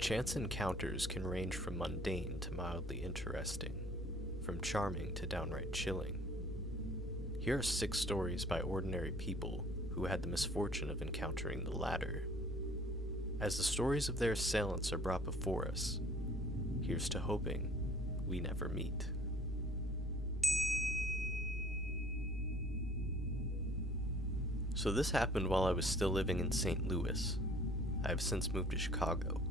Chance encounters can range from mundane to mildly interesting, from charming to downright chilling. Here are 6 stories by ordinary people who had the misfortune of encountering the latter. As the stories of their assailants are brought before us, here's to hoping we never meet. So this happened while I was still living in St. Louis. I have since moved to Chicago.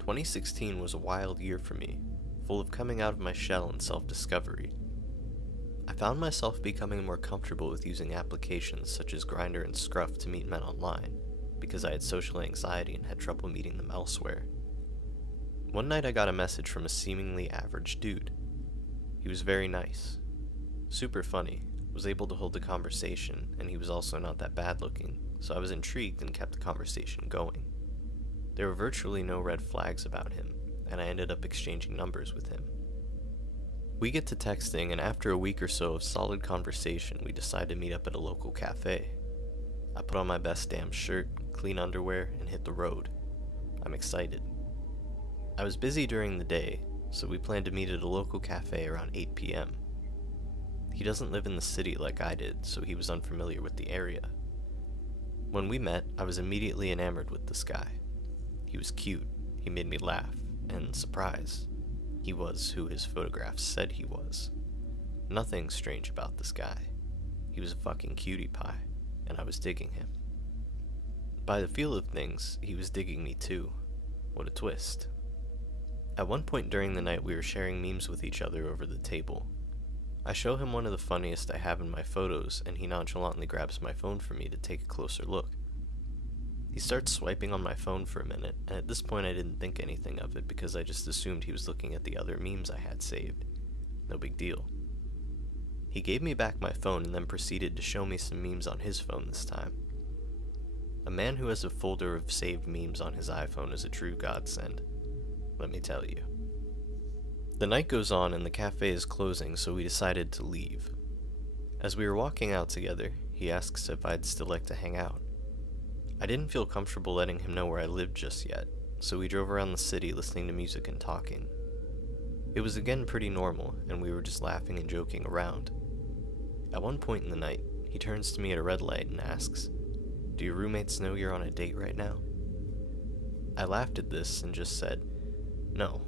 2016 was a wild year for me, full of coming out of my shell and self-discovery. I found myself becoming more comfortable with using applications such as Grindr and Scruff to meet men online, because I had social anxiety and had trouble meeting them elsewhere. One night I got a message from a seemingly average dude. He was very nice, super funny, was able to hold a conversation, and he was also not that bad looking, so I was intrigued and kept the conversation going. There were virtually no red flags about him, and I ended up exchanging numbers with him. We get to texting, and after a week or so of solid conversation, we decide to meet up at a local cafe. I put on my best damn shirt, clean underwear, and hit the road. I'm excited. I was busy during the day, so we planned to meet at a local cafe around 8 p.m. He doesn't live in the city like I did, so he was unfamiliar with the area. When we met, I was immediately enamored with this guy. He was cute, he made me laugh, and surprise, he was who his photographs said he was. Nothing strange about this guy. He was a fucking cutie pie, and I was digging him. By the feel of things, he was digging me too. What a twist. At one point during the night, we were sharing memes with each other over the table. I show him one of the funniest I have in my photos, and he nonchalantly grabs my phone for me to take a closer look. He starts swiping on my phone for a minute, and at this point I didn't think anything of it because I just assumed he was looking at the other memes I had saved. No big deal. He gave me back my phone and then proceeded to show me some memes on his phone this time. A man who has a folder of saved memes on his iPhone is a true godsend, let me tell you. The night goes on and the cafe is closing, so we decided to leave. As we were walking out together, he asks if I'd still like to hang out. I didn't feel comfortable letting him know where I lived just yet, so we drove around the city listening to music and talking. It was again pretty normal, and we were just laughing and joking around. At one point in the night, he turns to me at a red light and asks, "Do your roommates know you're on a date right now?" I laughed at this and just said, "No.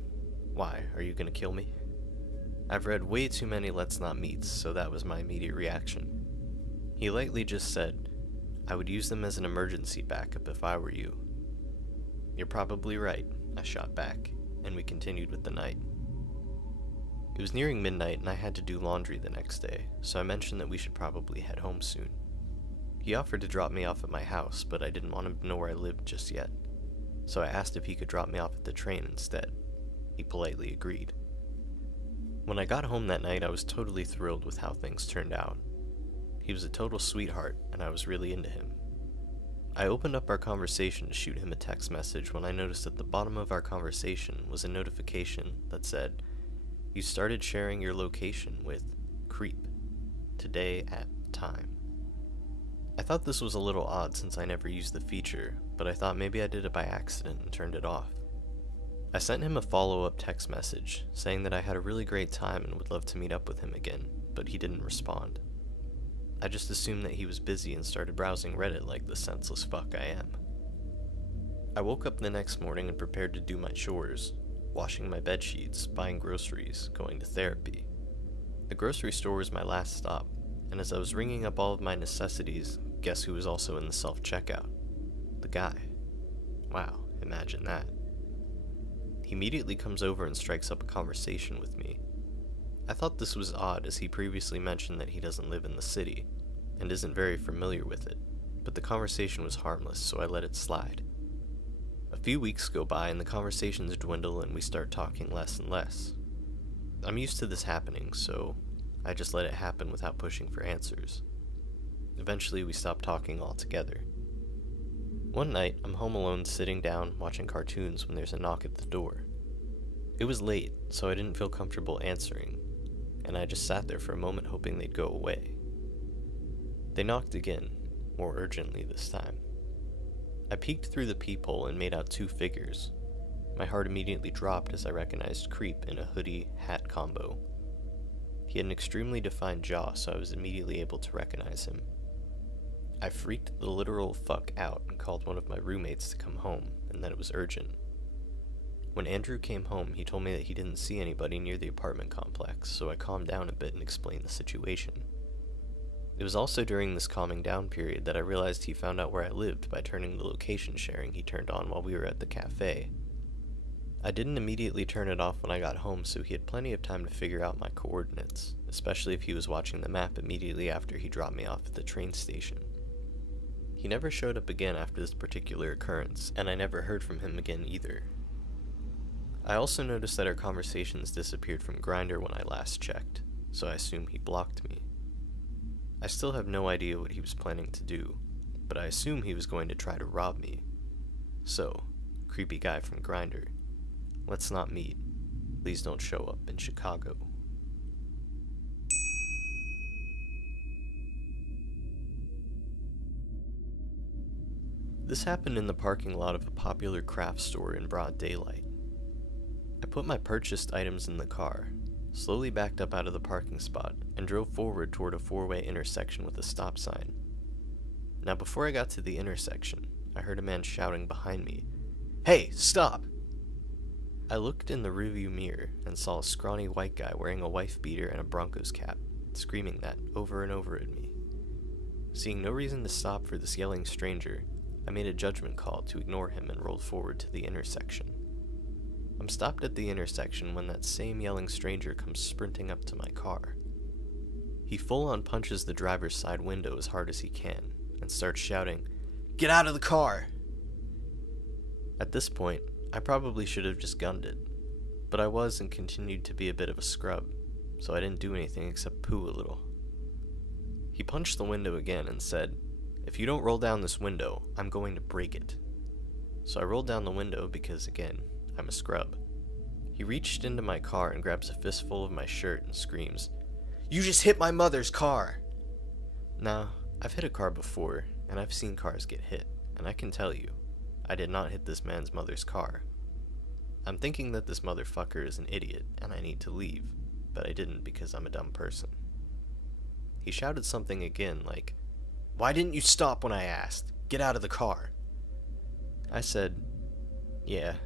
Why, are you gonna kill me?" I've read way too many Let's Not Meets, so that was my immediate reaction. He lightly just said, "I would use them as an emergency backup if I were you." "You're probably right," I shot back, and we continued with the night. It was nearing midnight and I had to do laundry the next day, so I mentioned that we should probably head home soon. He offered to drop me off at my house, but I didn't want him to know where I lived just yet, so I asked if he could drop me off at the train instead. He politely agreed. When I got home that night, I was totally thrilled with how things turned out. He was a total sweetheart, and I was really into him. I opened up our conversation to shoot him a text message when I noticed at the bottom of our conversation was a notification that said, "You started sharing your location with Creep today at time." I thought this was a little odd since I never used the feature, but I thought maybe I did it by accident and turned it off. I sent him a follow-up text message saying that I had a really great time and would love to meet up with him again, but he didn't respond. I just assumed that he was busy and started browsing Reddit like the senseless fuck I am. I woke up the next morning and prepared to do my chores, washing my bed sheets, buying groceries, going to therapy. The grocery store was my last stop, and as I was ringing up all of my necessities, guess who was also in the self-checkout? The guy. Wow, imagine that. He immediately comes over and strikes up a conversation with me. I thought this was odd as he previously mentioned that he doesn't live in the city, and isn't very familiar with it, but the conversation was harmless, so I let it slide. A few weeks go by and the conversations dwindle and we start talking less and less. I'm used to this happening, so I just let it happen without pushing for answers. Eventually we stop talking altogether. One night, I'm home alone sitting down watching cartoons when there's a knock at the door. It was late, so I didn't feel comfortable answering, and I just sat there for a moment hoping they'd go away. They knocked again, more urgently this time. I peeked through the peephole and made out 2 figures. My heart immediately dropped as I recognized Creep in a hoodie-hat combo. He had an extremely defined jaw, so I was immediately able to recognize him. I freaked the literal fuck out and called one of my roommates to come home, and that it was urgent. When Andrew came home, he told me that he didn't see anybody near the apartment complex, so I calmed down a bit and explained the situation. It was also during this calming down period that I realized he found out where I lived by turning the location sharing he turned on while we were at the cafe. I didn't immediately turn it off when I got home, so he had plenty of time to figure out my coordinates, especially if he was watching the map immediately after he dropped me off at the train station. He never showed up again after this particular occurrence, and I never heard from him again either. I also noticed that our conversations disappeared from Grindr when I last checked, so I assume he blocked me. I still have no idea what he was planning to do, but I assume he was going to try to rob me. So, creepy guy from Grindr, let's not meet. Please don't show up in Chicago. This happened in the parking lot of a popular craft store in broad daylight. I put my purchased items in the car, slowly backed up out of the parking spot, and drove forward toward a 4-way intersection with a stop sign. Now before I got to the intersection, I heard a man shouting behind me, "Hey, stop!" I looked in the rearview mirror and saw a scrawny white guy wearing a wife beater and a Broncos cap, screaming that over and over at me. Seeing no reason to stop for this yelling stranger, I made a judgment call to ignore him and rolled forward to the intersection. I'm stopped at the intersection when that same yelling stranger comes sprinting up to my car. He full-on punches the driver's side window as hard as he can and starts shouting, "Get out of the car!" At this point, I probably should have just gunned it, but I was and continued to be a bit of a scrub, so I didn't do anything except poo a little. He punched the window again and said, "If you don't roll down this window, I'm going to break it." So I rolled down the window because, again, I'm a scrub. He reached into my car and grabs a fistful of my shirt and screams, "You just hit my mother's car!" Now, I've hit a car before, and I've seen cars get hit, and I can tell you, I did not hit this man's mother's car. I'm thinking that this motherfucker is an idiot, and I need to leave, but I didn't because I'm a dumb person. He shouted something again like, "Why didn't you stop when I asked? Get out of the car." I said, "Yeah,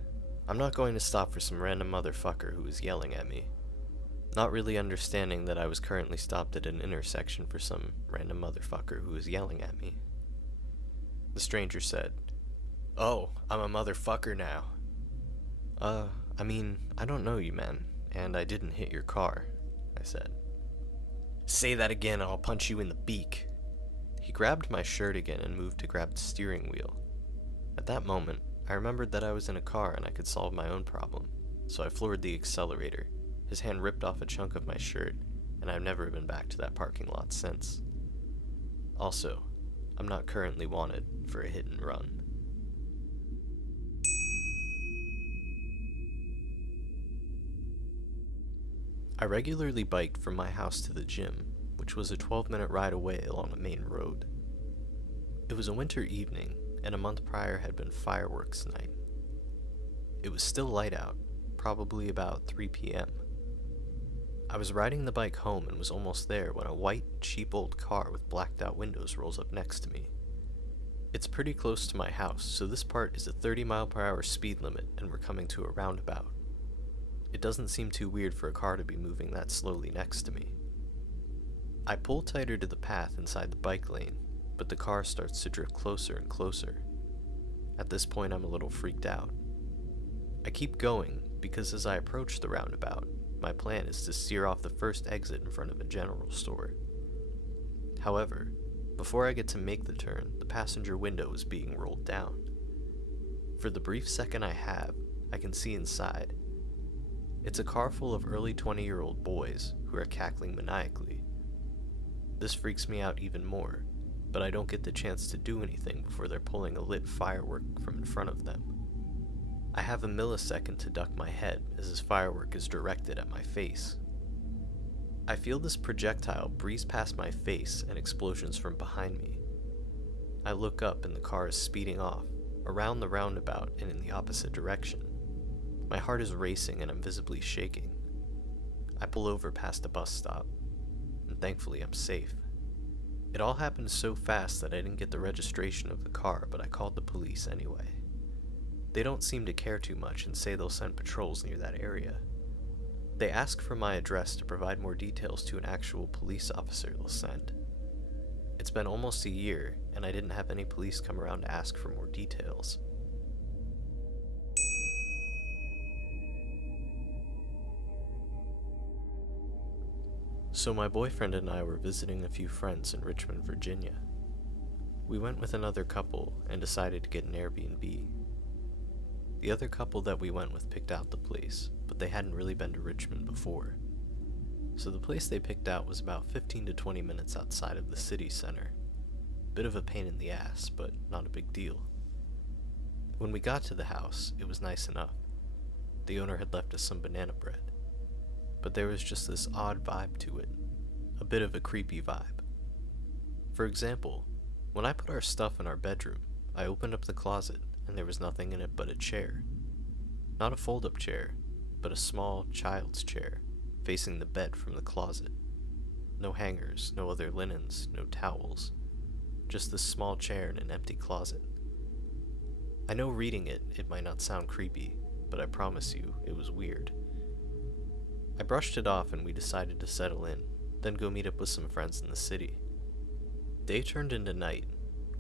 I'm not going to stop for some random motherfucker who was yelling at me," not really understanding that I was currently stopped at an intersection for some random motherfucker who was yelling at me. The stranger said, "Oh, I'm a motherfucker now." I don't know you, man, and I didn't hit your car," I said. "Say that again and I'll punch you in the beak." He grabbed my shirt again and moved to grab the steering wheel. At that moment, I remembered that I was in a car and I could solve my own problem, so I floored the accelerator. His hand ripped off a chunk of my shirt, and I've never been back to that parking lot since. Also, I'm not currently wanted for a hit and run. I regularly biked from my house to the gym, which was a 12-minute ride away along a main road. It was a winter evening, and a month prior had been fireworks night. It was still light out, probably about 3 p.m. I was riding the bike home and was almost there when a white, cheap old car with blacked out windows rolls up next to me. It's pretty close to my house, so this part is a 30-mile-per-hour speed limit and we're coming to a roundabout. It doesn't seem too weird for a car to be moving that slowly next to me. I pull tighter to the path inside the bike lane, but the car starts to drift closer and closer. At this point, I'm a little freaked out. I keep going because as I approach the roundabout, my plan is to steer off the first exit in front of a general store. However, before I get to make the turn, the passenger window is being rolled down. For the brief second I have, I can see inside. It's a car full of early 20-year-old boys who are cackling maniacally. This freaks me out even more, but I don't get the chance to do anything before they're pulling a lit firework from in front of them. I have a millisecond to duck my head as this firework is directed at my face. I feel this projectile breeze past my face and explosions from behind me. I look up and the car is speeding off, around the roundabout and in the opposite direction. My heart is racing and I'm visibly shaking. I pull over past a bus stop, and thankfully I'm safe. It all happened so fast that I didn't get the registration of the car, but I called the police anyway. They don't seem to care too much and say they'll send patrols near that area. They ask for my address to provide more details to an actual police officer they'll send. It's been almost a year, and I didn't have any police come around to ask for more details. So my boyfriend and I were visiting a few friends in Richmond, Virginia. We went with another couple and decided to get an Airbnb. The other couple that we went with picked out the place, but they hadn't really been to Richmond before. So the place they picked out was about 15 to 20 minutes outside of the city center. Bit of a pain in the ass, but not a big deal. When we got to the house, it was nice enough. The owner had left us some banana bread. But there was just this odd vibe to it, a bit of a creepy vibe. For example, when I put our stuff in our bedroom, I opened up the closet and there was nothing in it but a chair. Not a fold-up chair, but a small child's chair, facing the bed from the closet. No hangers, no other linens, no towels. Just this small chair in an empty closet. I know reading it might not sound creepy, but I promise you, it was weird. I brushed it off and we decided to settle in, then go meet up with some friends in the city. Day turned into night.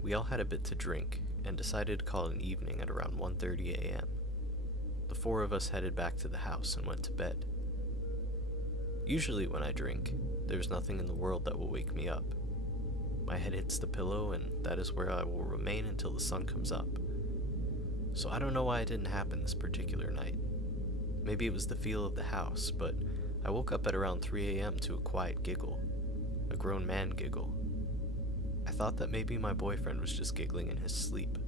We all had a bit to drink and decided to call it an evening at around 1:30 a.m. The four of us headed back to the house and went to bed. Usually when I drink, there's nothing in the world that will wake me up. My head hits the pillow and that is where I will remain until the sun comes up. So I don't know why it didn't happen this particular night. Maybe it was the feel of the house, but I woke up at around 3 a.m. to a quiet giggle. A grown man giggle. I thought that maybe my boyfriend was just giggling in his sleep.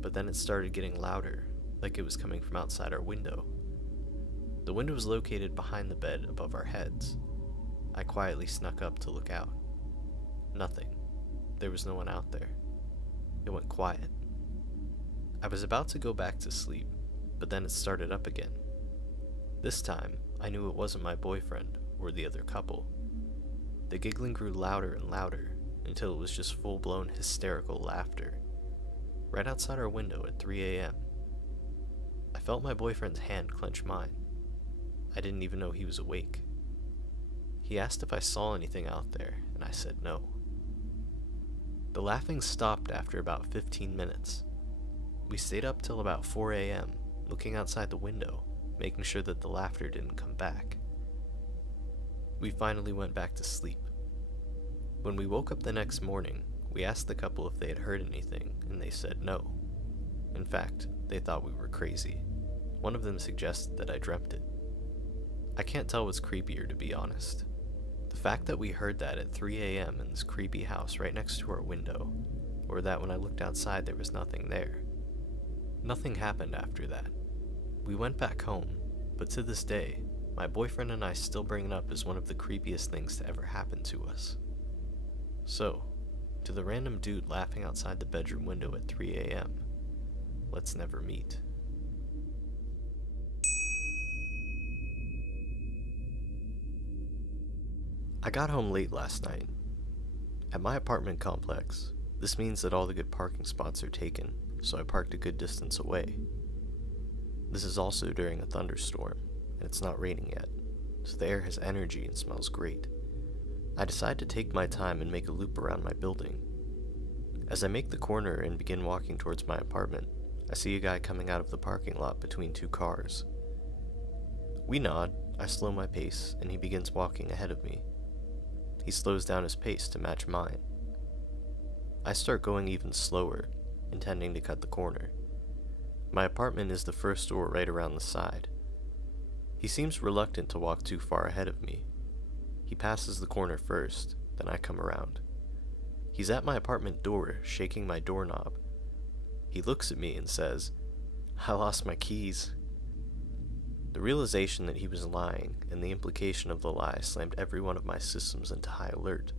But then it started getting louder, like it was coming from outside our window. The window was located behind the bed above our heads. I quietly snuck up to look out. Nothing. There was no one out there. It went quiet. I was about to go back to sleep, but then it started up again. This time, I knew it wasn't my boyfriend or the other couple. The giggling grew louder and louder until it was just full-blown hysterical laughter. Right outside our window at 3 a.m. I felt my boyfriend's hand clench mine. I didn't even know he was awake. He asked if I saw anything out there, and I said no. The laughing stopped after about 15 minutes. We stayed up till about 4 a.m., looking outside the window, making sure that the laughter didn't come back. We finally went back to sleep. When we woke up the next morning, we asked the couple if they had heard anything, and they said no. In fact, they thought we were crazy. One of them suggested that I dreamt it. I can't tell what's creepier, to be honest. The fact that we heard that at 3 a.m. in this creepy house right next to our window, or that when I looked outside there was nothing there. Nothing happened after that. We went back home, but to this day, my boyfriend and I still bring it up as one of the creepiest things to ever happen to us. So, to the random dude laughing outside the bedroom window at 3 a.m., let's never meet. I got home late last night. At my apartment complex, this means that all the good parking spots are taken, so I parked a good distance away. This is also during a thunderstorm, and it's not raining yet, so the air has energy and smells great. I decide to take my time and make a loop around my building. As I make the corner and begin walking towards my apartment, I see a guy coming out of the parking lot between two cars. We nod, I slow my pace, and he begins walking ahead of me. He slows down his pace to match mine. I start going even slower, intending to cut the corner. My apartment is the first door right around the side. He seems reluctant to walk too far ahead of me. He passes the corner first, then I come around. He's at my apartment door, shaking my doorknob. He looks at me and says, "I lost my keys." The realization that he was lying and the implication of the lie slammed every one of my systems into high alert.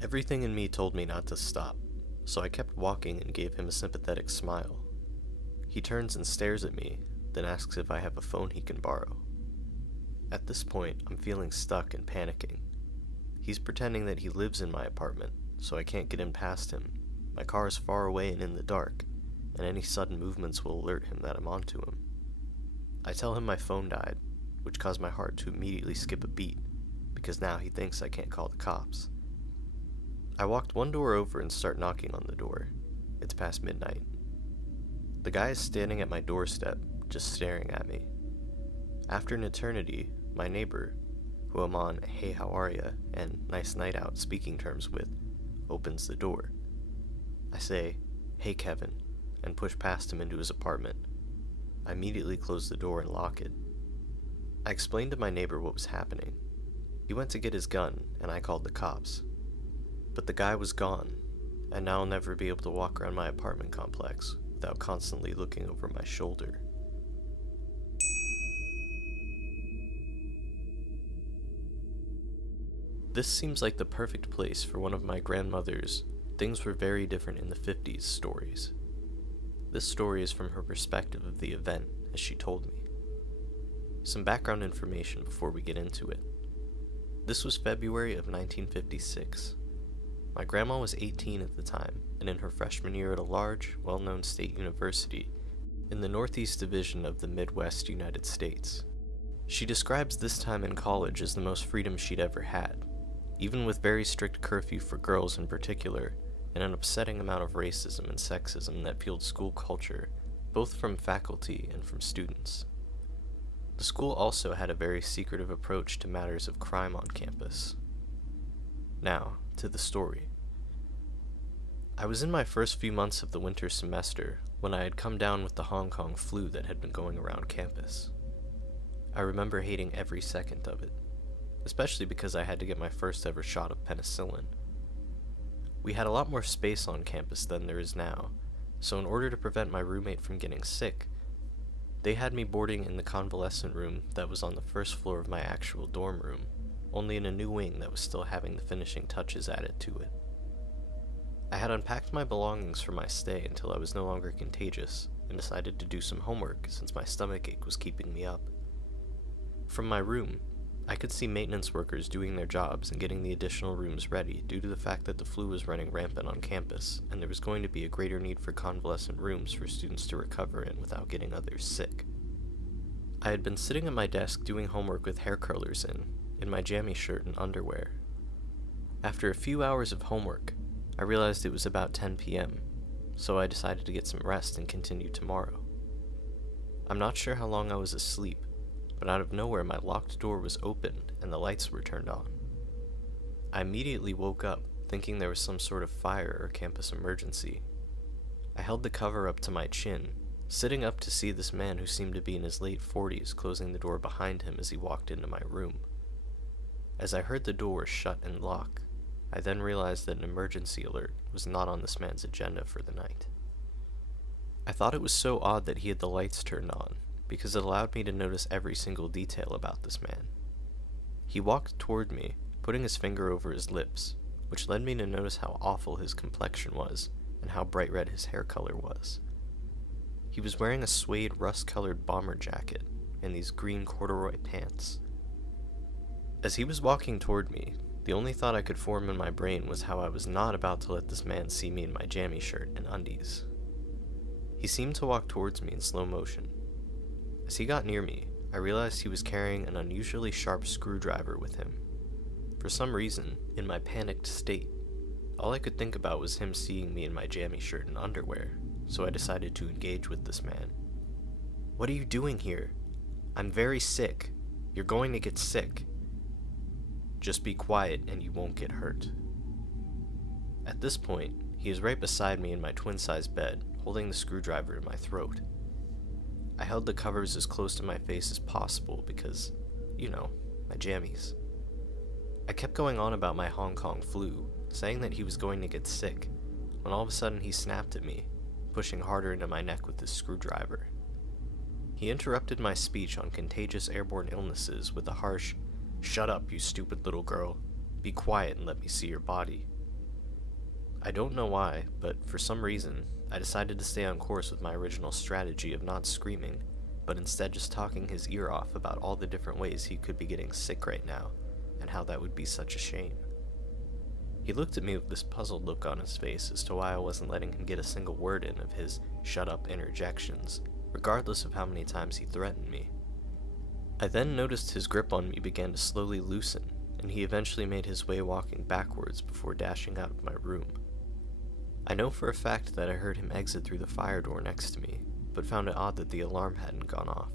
Everything in me told me not to stop, so I kept walking and gave him a sympathetic smile. He turns and stares at me, then asks if I have a phone he can borrow. At this point, I'm feeling stuck and panicking. He's pretending that he lives in my apartment, so I can't get in past him. My car is far away and in the dark, and any sudden movements will alert him that I'm onto him. I tell him my phone died, which caused my heart to immediately skip a beat, because now he thinks I can't call the cops. I walked one door over and start knocking on the door. It's past midnight. The guy is standing at my doorstep, just staring at me. After an eternity, my neighbor, who I'm on "Hey, how are ya" and "Nice night out" speaking terms with, opens the door. I say, "Hey, Kevin," and push past him into his apartment. I immediately close the door and lock it. I explained to my neighbor what was happening. He went to get his gun, and I called the cops. But the guy was gone, and now I'll never be able to walk around my apartment complex without constantly looking over my shoulder. This seems like the perfect place for one of my grandmother's "things were very different in the 50s" stories. This story is from her perspective of the event, as she told me. Some background information before we get into it. This was February of 1956. My grandma was 18 at the time, and in her freshman year at a large, well-known state university in the Northeast Division of the Midwest United States. She describes this time in college as the most freedom she'd ever had, even with very strict curfew for girls in particular, and an upsetting amount of racism and sexism that fueled school culture, both from faculty and from students. The school also had a very secretive approach to matters of crime on campus. Now, to the story. I was in my first few months of the winter semester when I had come down with the Hong Kong flu that had been going around campus. I remember hating every second of it, especially because I had to get my first ever shot of penicillin. We had a lot more space on campus than there is now, so in order to prevent my roommate from getting sick, they had me boarding in the convalescent room that was on the first floor of my actual dorm room, only in a new wing that was still having the finishing touches added to it. I had unpacked my belongings for my stay until I was no longer contagious, and decided to do some homework since my stomach ache was keeping me up. From my room, I could see maintenance workers doing their jobs and getting the additional rooms ready due to the fact that the flu was running rampant on campus, and there was going to be a greater need for convalescent rooms for students to recover in without getting others sick. I had been sitting at my desk doing homework with hair curlers in my jammy shirt and underwear. After a few hours of homework, I realized it was about 10 p.m., so I decided to get some rest and continue tomorrow. I'm not sure how long I was asleep, but out of nowhere my locked door was opened and the lights were turned on. I immediately woke up, thinking there was some sort of fire or campus emergency. I held the cover up to my chin, sitting up to see this man who seemed to be in his late 40s closing the door behind him as he walked into my room. As I heard the door shut and lock, I then realized that an emergency alert was not on this man's agenda for the night. I thought it was so odd that he had the lights turned on, because it allowed me to notice every single detail about this man. He walked toward me, putting his finger over his lips, which led me to notice how awful his complexion was, and how bright red his hair color was. He was wearing a suede rust-colored bomber jacket, and these green corduroy pants. As he was walking toward me, the only thought I could form in my brain was how I was not about to let this man see me in my jammy shirt and undies. He seemed to walk towards me in slow motion. As he got near me, I realized he was carrying an unusually sharp screwdriver with him. For some reason, in my panicked state, all I could think about was him seeing me in my jammy shirt and underwear, so I decided to engage with this man. "What are you doing here? I'm very sick. You're going to get sick. Just be quiet and you won't get hurt." At this point, he is right beside me in my twin-size bed, holding the screwdriver in my throat. I held the covers as close to my face as possible because, my jammies. I kept going on about my Hong Kong flu, saying that he was going to get sick, when all of a sudden he snapped at me, pushing harder into my neck with his screwdriver. He interrupted my speech on contagious airborne illnesses with a harsh, "Shut up, you stupid little girl. Be quiet and let me see your body." I don't know why, but for some reason, I decided to stay on course with my original strategy of not screaming, but instead just talking his ear off about all the different ways he could be getting sick right now, and how that would be such a shame. He looked at me with this puzzled look on his face as to why I wasn't letting him get a single word in of his shut-up interjections, regardless of how many times he threatened me. I then noticed his grip on me began to slowly loosen, and he eventually made his way walking backwards before dashing out of my room. I know for a fact that I heard him exit through the fire door next to me, but found it odd that the alarm hadn't gone off.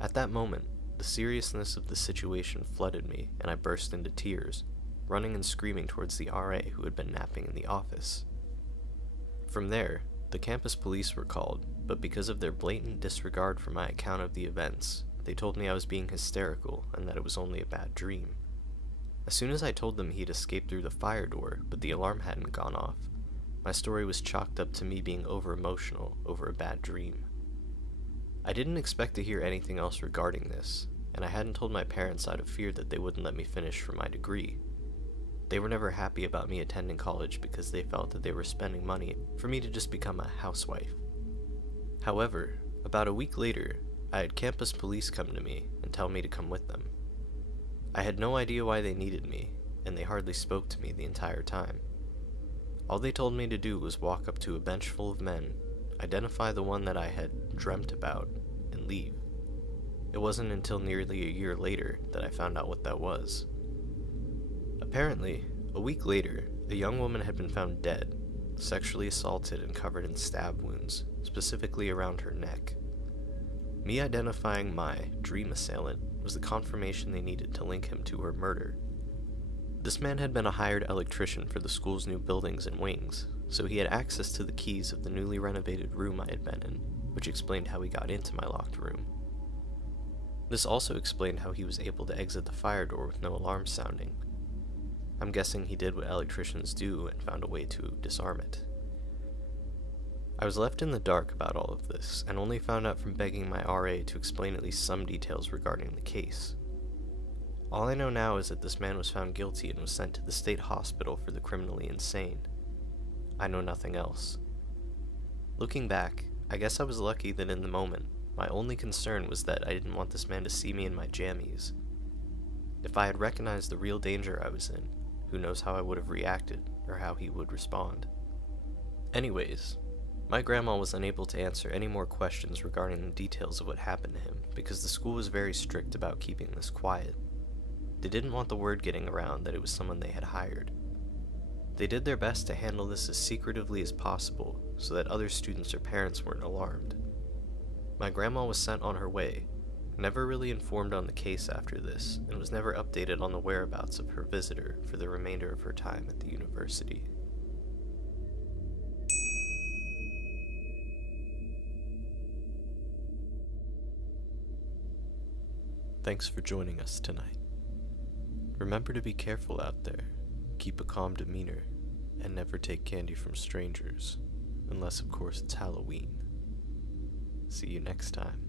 At that moment, the seriousness of the situation flooded me, and I burst into tears, running and screaming towards the RA who had been napping in the office. From there, the campus police were called, but because of their blatant disregard for my account of the events, they told me I was being hysterical and that it was only a bad dream. As soon as I told them he'd escaped through the fire door, but the alarm hadn't gone off, my story was chalked up to me being over-emotional over a bad dream. I didn't expect to hear anything else regarding this, and I hadn't told my parents out of fear that they wouldn't let me finish for my degree. They were never happy about me attending college because they felt that they were spending money for me to just become a housewife. However, about a week later, I had campus police come to me and tell me to come with them. I had no idea why they needed me, and they hardly spoke to me the entire time. All they told me to do was walk up to a bench full of men, identify the one that I had dreamt about, and leave. It wasn't until nearly a year later that I found out what that was. Apparently, a week later, a young woman had been found dead, sexually assaulted and covered in stab wounds, specifically around her neck. Me identifying my dream assailant was the confirmation they needed to link him to her murder. This man had been a hired electrician for the school's new buildings and wings, so he had access to the keys of the newly renovated room I had been in, which explained how he got into my locked room. This also explained how he was able to exit the fire door with no alarm sounding. I'm guessing he did what electricians do and found a way to disarm it. I was left in the dark about all of this, and only found out from begging my RA to explain at least some details regarding the case. All I know now is that this man was found guilty and was sent to the state hospital for the criminally insane. I know nothing else. Looking back, I guess I was lucky that in the moment, my only concern was that I didn't want this man to see me in my jammies. If I had recognized the real danger I was in, who knows how I would have reacted or how he would respond. Anyways, my grandma was unable to answer any more questions regarding the details of what happened to him because the school was very strict about keeping this quiet. They didn't want the word getting around that it was someone they had hired. They did their best to handle this as secretively as possible so that other students or parents weren't alarmed. My grandma was sent on her way, never really informed on the case after this, and was never updated on the whereabouts of her visitor for the remainder of her time at the university. Thanks for joining us tonight. Remember to be careful out there, keep a calm demeanor, and never take candy from strangers, unless of course it's Halloween. See you next time.